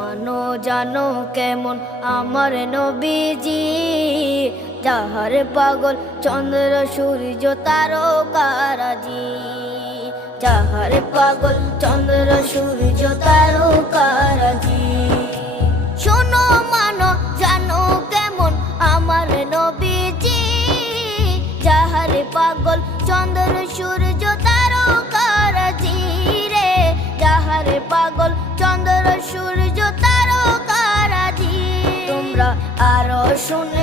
মানো জানো কেমন আমার নবীজি, যাহার পাগল চন্দ্র সূর্য তারকারাজি, যাহার পাগল চন্দ্র সূর্য তারকারাজি। শোনো মানো জানো কেমন আমার নবীজি, যাহার পাগল চন্দ্র সূর্য তারকারাজি রে, যাহার পাগল চন্দ্র সূর্য তারকারাজি। তোমরা আরো শুনে